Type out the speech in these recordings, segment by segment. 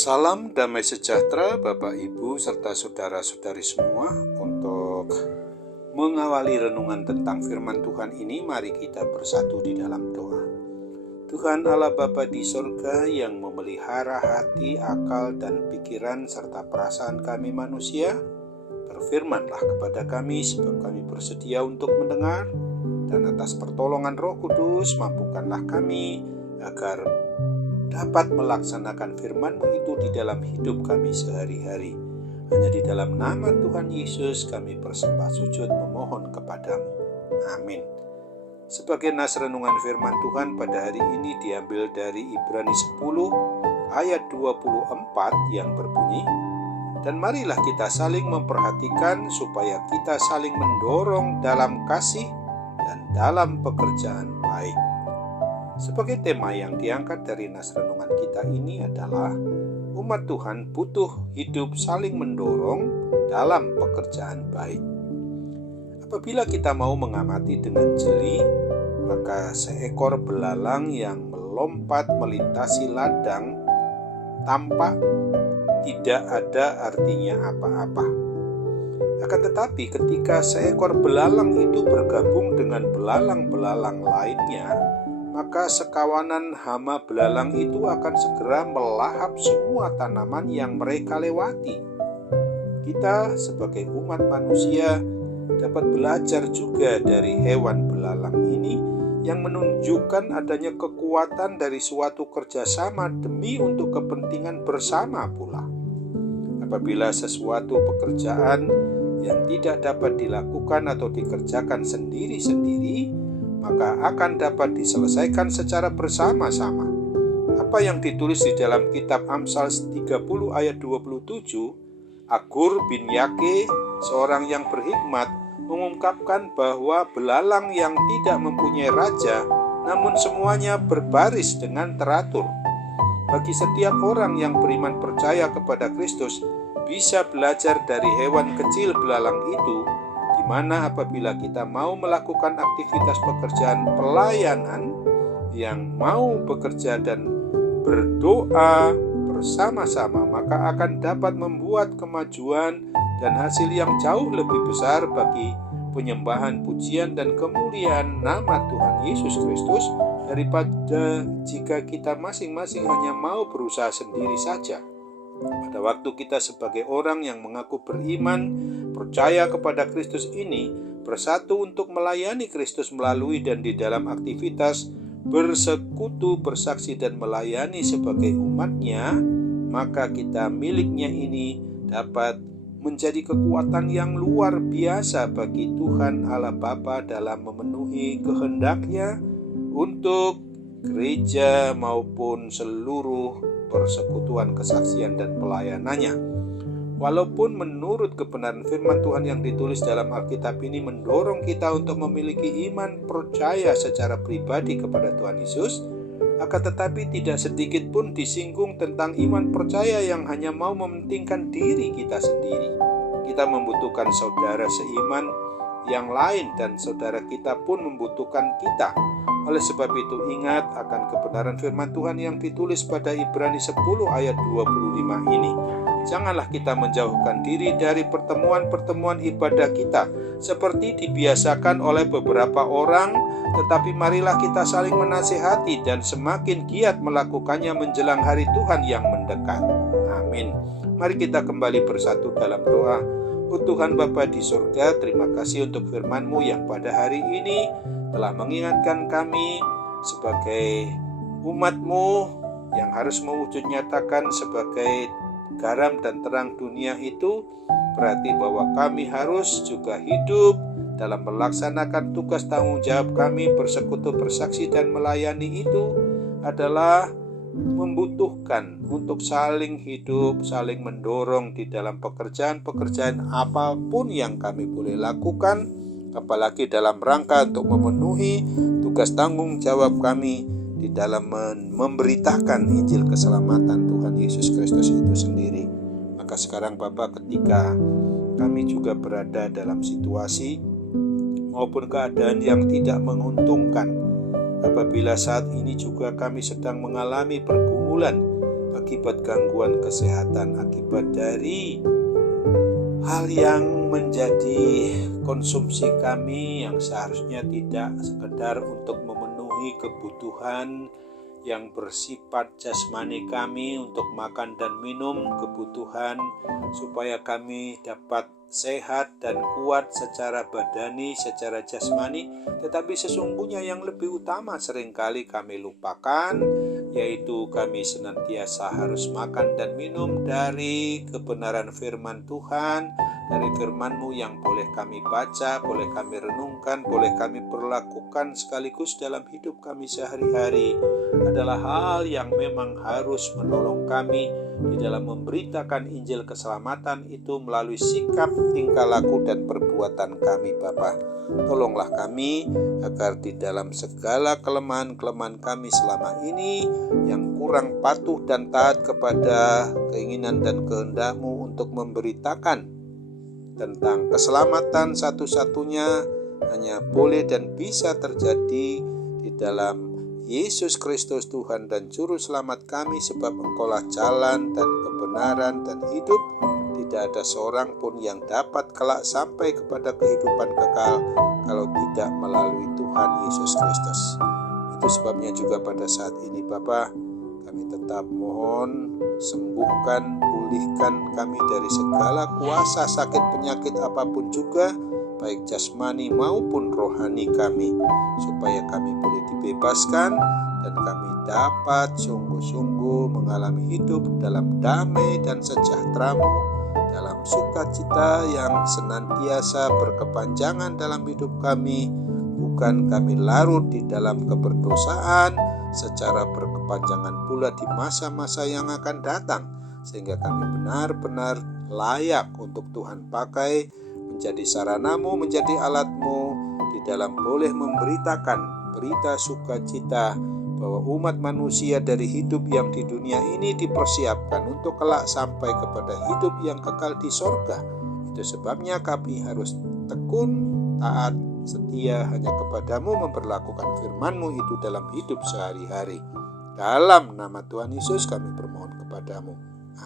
Salam damai sejahtera Bapak Ibu serta saudara-saudari semua. Untuk mengawali renungan tentang firman Tuhan ini, mari kita bersatu di dalam doa. Tuhan Allah Bapa di sorga yang memelihara hati, akal, dan pikiran serta perasaan kami manusia, berfirmanlah kepada kami sebab kami bersedia untuk mendengar, dan atas pertolongan Roh Kudus mampukanlah kami agar dapat melaksanakan firman-Mu itu di dalam hidup kami sehari-hari. Hanya di dalam nama Tuhan Yesus kami bersembah sujud memohon kepadamu. Amin. Sebagai nas renungan firman Tuhan pada hari ini diambil dari Ibrani 10 ayat 24 yang berbunyi, "Dan marilah kita saling memperhatikan supaya kita saling mendorong dalam kasih dan dalam pekerjaan baik." Sebagai tema yang diangkat dari nas renungan kita ini adalah umat Tuhan butuh hidup saling mendorong dalam pekerjaan baik. Apabila kita mau mengamati dengan jeli, maka seekor belalang yang melompat melintasi ladang tampak tidak ada artinya apa-apa. Akan tetapi ketika seekor belalang itu bergabung dengan belalang-belalang lainnya, maka sekawanan hama belalang itu akan segera melahap semua tanaman yang mereka lewati. Kita sebagai umat manusia dapat belajar juga dari hewan belalang ini yang menunjukkan adanya kekuatan dari suatu kerjasama demi untuk kepentingan bersama pula. Apabila sesuatu pekerjaan yang tidak dapat dilakukan atau dikerjakan sendiri-sendiri, maka akan dapat diselesaikan secara bersama-sama. Apa yang ditulis di dalam kitab Amsal 30 ayat 27, Agur bin Yake, seorang yang berhikmat, mengungkapkan bahwa belalang yang tidak mempunyai raja, namun semuanya berbaris dengan teratur. Bagi setiap orang yang beriman percaya kepada Kristus, bisa belajar dari hewan kecil belalang itu, di mana apabila kita mau melakukan aktivitas pekerjaan pelayanan yang mau bekerja dan berdoa bersama-sama, maka akan dapat membuat kemajuan dan hasil yang jauh lebih besar bagi penyembahan, pujian, dan kemuliaan nama Tuhan Yesus Kristus daripada jika kita masing-masing hanya mau berusaha sendiri saja. Pada waktu kita sebagai orang yang mengaku beriman, percaya kepada Kristus ini, bersatu untuk melayani Kristus melalui dan di dalam aktivitas bersekutu, bersaksi, dan melayani sebagai umatnya, maka kita miliknya ini dapat menjadi kekuatan yang luar biasa bagi Tuhan Allah Bapa dalam memenuhi kehendak-Nya untuk gereja maupun seluruh persekutuan, kesaksian, dan pelayanannya. Walaupun menurut kebenaran firman Tuhan yang ditulis dalam Alkitab ini mendorong kita untuk memiliki iman percaya secara pribadi kepada Tuhan Yesus, akan tetapi tidak sedikit pun disinggung tentang iman percaya yang hanya mau mementingkan diri kita sendiri. Kita membutuhkan saudara seiman yang lain dan saudara kita pun membutuhkan kita. Oleh sebab itu ingat akan kebenaran firman Tuhan yang ditulis pada Ibrani 10 ayat 25 ini. Janganlah kita menjauhkan diri dari pertemuan-pertemuan ibadah kita seperti dibiasakan oleh beberapa orang, tetapi marilah kita saling menasihati dan semakin giat melakukannya menjelang hari Tuhan yang mendekat. Amin. Mari kita kembali bersatu dalam doa. Oh Tuhan Bapa di surga, terima kasih untuk firman-Mu yang pada hari ini telah mengingatkan kami sebagai umat-Mu yang harus mewujud nyatakan sebagai garam dan terang dunia itu, berarti bahwa kami harus juga hidup dalam melaksanakan tugas tanggung jawab kami bersekutu, bersaksi, dan melayani itu adalah membutuhkan untuk saling hidup, saling mendorong di dalam pekerjaan-pekerjaan apapun yang kami boleh lakukan, apalagi dalam rangka untuk memenuhi tugas tanggung jawab kami di dalam memberitakan Injil keselamatan Tuhan Yesus Kristus itu sendiri. Maka sekarang Bapa, ketika kami juga berada dalam situasi maupun keadaan yang tidak menguntungkan, apabila saat ini juga kami sedang mengalami pergumulan akibat gangguan kesehatan, akibat dari hal yang menjadi konsumsi kami yang seharusnya tidak sekedar untuk memenuhi kebutuhan yang bersifat jasmani kami untuk makan dan minum, kebutuhan supaya kami dapat sehat dan kuat secara badani, secara jasmani, tetapi sesungguhnya yang lebih utama seringkali kami lupakan, yaitu kami senantiasa harus makan dan minum dari kebenaran firman Tuhan, dari firman-Mu yang boleh kami baca, boleh kami renungkan, boleh kami perlakukan sekaligus dalam hidup kami sehari-hari, adalah hal yang memang harus menolong kami di dalam memberitakan Injil keselamatan itu melalui sikap, tingkah laku, dan perbuatan kami, Bapa. Tolonglah kami agar di dalam segala kelemahan-kelemahan kami selama ini yang kurang patuh dan taat kepada keinginan dan kehendak-Mu untuk memberitakan tentang keselamatan satu-satunya hanya boleh dan bisa terjadi di dalam Yesus Kristus Tuhan dan Juru Selamat kami, sebab Engkaulah jalan dan kebenaran dan hidup. Tidak ada seorang pun yang dapat kelak sampai kepada kehidupan kekal kalau tidak melalui Tuhan Yesus Kristus. Itu sebabnya juga pada saat ini Bapa, kami tetap mohon sembuhkan, pulihkan kami dari segala kuasa sakit penyakit apapun juga, baik jasmani maupun rohani kami, supaya kami boleh dibebaskan dan kami dapat sungguh-sungguh mengalami hidup dalam damai dan sejahtera-Mu, dalam sukacita yang senantiasa berkepanjangan dalam hidup kami, bukan kami larut di dalam keberdosaan secara berkepanjangan pula di masa-masa yang akan datang, sehingga kami benar-benar layak untuk Tuhan pakai menjadi sarana-Mu, menjadi alat-Mu di dalam boleh memberitakan berita sukacita bahwa umat manusia dari hidup yang di dunia ini dipersiapkan untuk kelak sampai kepada hidup yang kekal di sorga. Itu sebabnya kami harus tekun, taat, setia hanya kepadamu, memperlakukan firman-Mu itu dalam hidup sehari-hari. Dalam nama Tuhan Yesus kami bermohon kepadamu.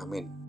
Amin.